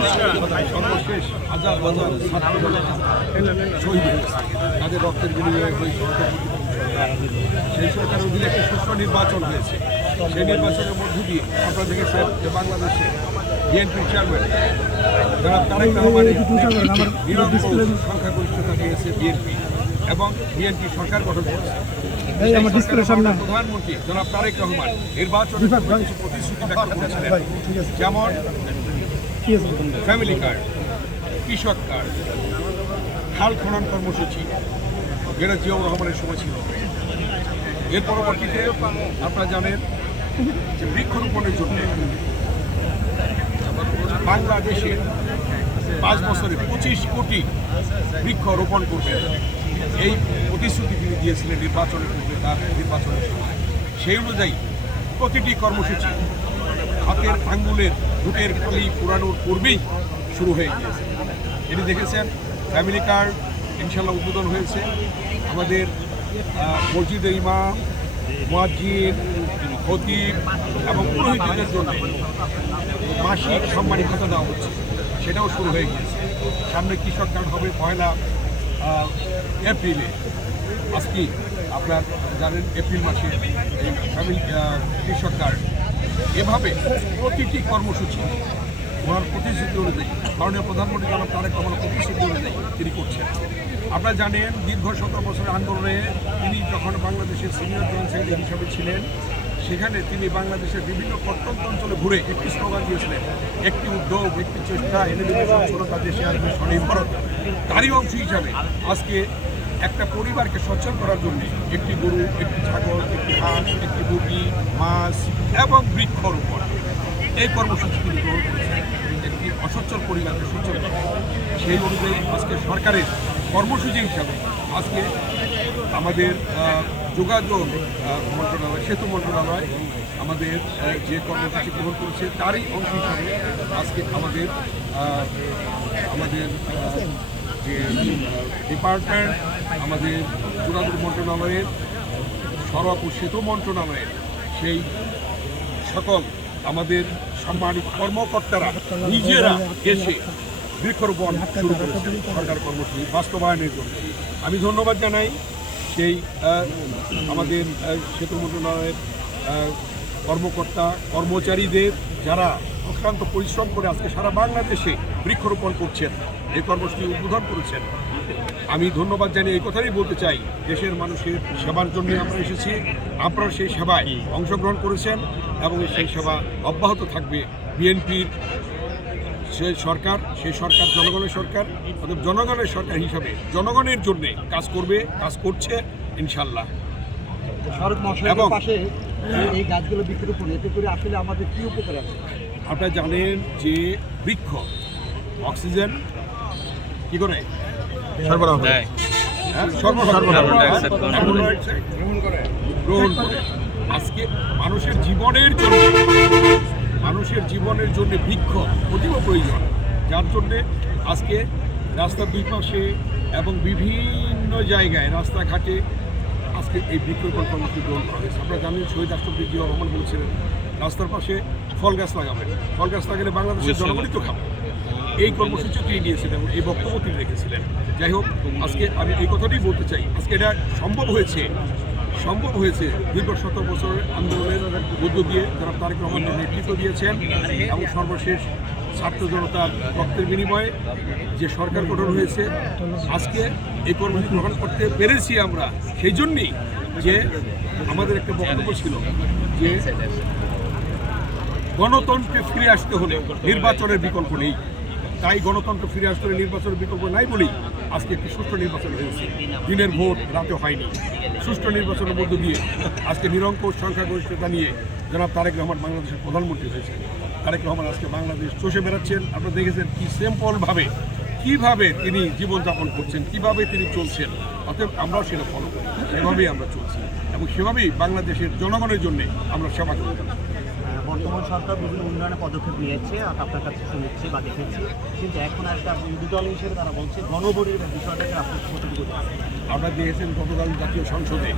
সর্বশেষ হাজার হাজার ছাত্র শহীদ হয়েছে, তাদের রক্তের বিনিময়ে হয়েছে। সেই সরকারের অধীনে একটি সুষ্ঠু নির্বাচন হয়েছে। সেই নির্বাচনের মধ্য দিয়ে আপনারা দেখেছেন যে বাংলাদেশে বিএনপির চেয়ারম্যান জনাব তারেক রহমানের নিরঙ্কুশ সংখ্যাগরিষ্ঠতা পেয়েছে বিএনপি এবং বিএনপি সরকার গঠন করেছে। প্রধানমন্ত্রী জনাব তারেক রহমান নির্বাচনে কিছু প্রতিশ্রুতি ব্যক্ত করেছিলেন, যেমন ফ্যামিলি কার্ড, কৃষক কার্ড, খাল খনন কর্মসূচি, যেটা জিয়াউর রহমানের সময় ছিল। এর পরবর্তীতে আপনারা জানেন যে বৃক্ষরোপণের জন্য বাংলাদেশে 5 বছরে 25 কোটি বৃক্ষ রোপণ করবেন, এই প্রতিশ্রুতি তিনি দিয়েছিলেন নির্বাচনের পূর্বে, তার নির্বাচনের সময়। সেই অনুযায়ী প্রতিটি কর্মসূচি হাতের আঙ্গুলের বুটের কলি পুরানোর পূর্বেই শুরু হয়ে গিয়েছে। এটি দেখেছেন ফ্যামিলি কার্ড ইনশাল্লাহ উদ্বোধন হয়েছে। আমাদের মসজিদের ইমাম, মুয়াজ্জিন, খতিব এবং পুরোহিতদের জন্য মাসিক সম্মানী ভাতা দেওয়া হচ্ছে, সেটাও শুরু হয়ে গিয়েছে। সামনে কৃষক কার্ড হবে 1 এপ্রিলে। আজকে আপনার জানেন এপ্রিল মাসে এই ফ্যামিলি কৃষক কার্ড। এভাবে প্রতিটি কর্মসূচি ওনার প্রতিশ্রুতি অনুযায়ী, মাননীয় প্রধানমন্ত্রী জনাব তারেক রহমানের প্রতিশ্রুতি অনুযায়ী তিনি করছেন। আপনারা জানেন দীর্ঘ 17 বছরের আন্দোলনে তিনি যখন বাংলাদেশের সিনিয়র জয়েন্ট সেক্রেটারি হিসাবে ছিলেন, সেখানে তিনি বাংলাদেশের বিভিন্ন প্রত্যন্ত অঞ্চলে ঘুরে একটি স্লোগান দিয়েছিলেন, একটি উদ্যোগ, একটি চেষ্টা, এনে দেবে সচ্ছলতা, দেশে আসবে স্বনির্ভরতা। তারই অংশ হিসাবে আজকে একটা পরিবারকে সচ্ছল করার জন্য একটি গরু, একটি ছাগল, একটি হাঁস, একটি মুরগি, মাছ এবং বৃক্ষরোপণ, এই কর্মসূচি তিনি গ্রহণ করেছেন একটি অসচ্ছল পরিবারকে সচ্ছল করা। সেই অনুযায়ী আজকে সরকারের কর্মসূচি হিসাবে আজকে আমাদের যোগাযোগ মন্ত্রণালয়, সেতু মন্ত্রণালয় আমাদের যে কর্মসূচি গ্রহণ করেছে তারই অংশ হিসাবে আজকে আমাদের যে ডিপার্টমেন্ট, আমাদের যোগাযোগ মন্ত্রণালয়ের, সড়ক ও সেতু মন্ত্রণালয়ের সেই সকল আমাদের সম্মানিত কর্মকর্তারা নিজেরা এসে বৃক্ষরোপণ শুরু করেছেন সরকার কর্মসূচি বাস্তবায়নের জন্য। আমি ধন্যবাদ জানাই সেই আমাদের সেতু মন্ত্রণালয়ের কর্মকর্তা কর্মচারীদের, যারা অক্লান্ত পরিশ্রম করে আজকে সারা বাংলাদেশে বৃক্ষরোপণ করছেন, এই কর্মসূচি উদ্বোধন করেছেন। আমি ধন্যবাদ জানিয়ে এই কথাই বলতে চাই, দেশের মানুষের সেবার জন্য আমরা এসেছি, আপনারা সেই সেবায় অংশগ্রহণ করেছেন এবং সেই সেবা অব্যাহত থাকবে। বিএনপির সেই সরকার জনগণের সরকার, অর্থাৎ জনগণের সরকার হিসাবে জনগণের জন্য কাজ করবে, কাজ করছে ইনশাল্লাহ। এবং এই গাছগুলো বৃক্ষরোপণ, এতে করে আসলে আমাদের কী উপকার আছে? আপনারা জানেন যে বৃক্ষ অক্সিজেন কি করে সরবরাহ গ্রহণ করে। আজকে মানুষের জীবনের জন্য বৃক্ষ অতীব প্রয়োজন, যার জন্যে আজকে রাস্তার দুই পাশে এবং বিভিন্ন জায়গায় রাস্তাঘাটে আজকে এই বৃক্ষরোপণ কর্মসূচি গ্রহণ করা হয়েছে। আপনারা জানেন শহীদ রাষ্ট্রপতি জিয়াউর রহমান বলেছিলেন রাস্তার পাশে ফল গাছ লাগাবেন, ফল গাছ লাগালে বাংলাদেশের জনগণই তো খাবে। এই কর্মসূচি তিনি নিয়েছিলেন এবং এই বক্তব্য তিনি রেখেছিলেন। যাই হোক, আজকে আমি এই কথাটাই বলতে চাই, আজকে এটা সম্ভব হয়েছে দীর্ঘ 17 বছরের আন্দোলনের মধ্য দিয়ে যারা তারেক রহমানের নেতৃত্ব দিয়েছেন এবং সর্বশেষ ছাত্র জনতার রক্তের বিনিময়ে যে সরকার গঠন হয়েছে। আজকে এই কর্মসূচি গ্রহণ করতে পেরেছি আমরা, সেই জন্যই যে আমাদের একটা বক্তব্য ছিল যে গণতন্ত্রে ফিরে আসতে হলে নির্বাচনের বিকল্প নেই। তাই গণতন্ত্র ফিরে আসতে হলে নির্বাচনের বিকল্প নাই বলেই আজকে একটি সুষ্ঠু নির্বাচন হয়েছে। দিনের ভোট রাতে হয়নি, সুষ্ঠু নির্বাচনের মধ্য দিয়ে আজকে নিরঙ্কুশ সংখ্যাগরিষ্ঠতা নিয়ে জনাব তারেক রহমান বাংলাদেশের প্রধানমন্ত্রী হয়েছেন। তারেক রহমান আজকে বাংলাদেশ চষে বেড়াচ্ছেন। আপনারা দেখেছেন কি সিম্পলভাবে কীভাবে তিনি জীবনযাপন করছেন, কিভাবে তিনি চলছেন। অতএব আমরাও সেটা ফলো করি, সেভাবেই আমরা চলছি এবং সেভাবেই বাংলাদেশের জনগণের জন্য আমরা সেবা করি। বর্তমান সরকার বিভিন্ন উন্নয়নের পদক্ষেপ নিয়েছে, আপনার কাছে শুনেছি বা দেখেছি, কিন্তু এখন একটা বিরোধী দল হিসেবে তারা বলছে গণভোটের বিষয়টাকে আপনি কতটুকু দেখেছেন? আপনারা দেখেছেন গতকাল জাতীয় সংসদে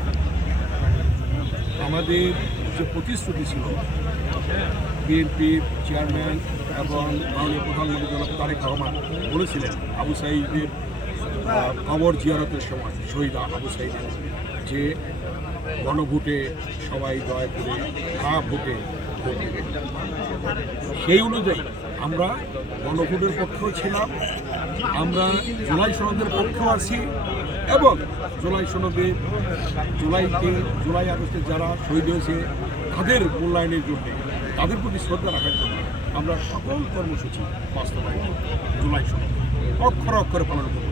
আমাদের যে প্রতিশ্রুতি ছিল, বিএনপির চেয়ারম্যান এবং মাননীয় প্রধানমন্ত্রী জনাব তারেক রহমান বলেছিলেন আবু সাঈদের কবর জিয়ারতের সময় শহীদ আবু সাঈদের যে গণভোটে সবাই দয়া করে ভোটে ভোট দেবে। সেই অনুযায়ী আমরা গণভোটের পক্ষেও ছিলাম, আমরা জুলাই সনদের পক্ষেও আছি এবং জুলাই সনদে জুলাই আগস্টে যারা শহীদ হয়েছে তাদের মূল্যায়নের জন্য, তাদের প্রতি শ্রদ্ধা রাখার জন্য আমরা সকল কর্মসূচি বাস্তবায়ন জুলাই সনদ অক্ষরে অক্ষরে পালন করব।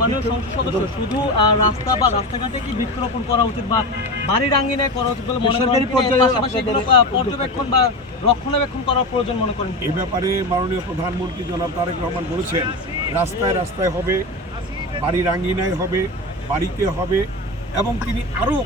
মাননীয় সংসদ সদস্য শুধু রাস্তা বা রাস্তাঘাটে কি বৃক্ষরোপণ করা উচিত বা বাড়ির আঙ্গিনায় করা উচিত বলে মনে করেন, পাশাপাশি এগুলো পর্যবেক্ষণ বা রক্ষণাবেক্ষণ করার প্রয়োজন মনে করেন? এই ব্যাপারে মাননীয় প্রধানমন্ত্রী জনাব তারেক রহমান বলেছেন রাস্তায় রাস্তায় হবে, বাড়ির আঙ্গিনায় হবে, বাড়িতে হবে এবং তিনি আরও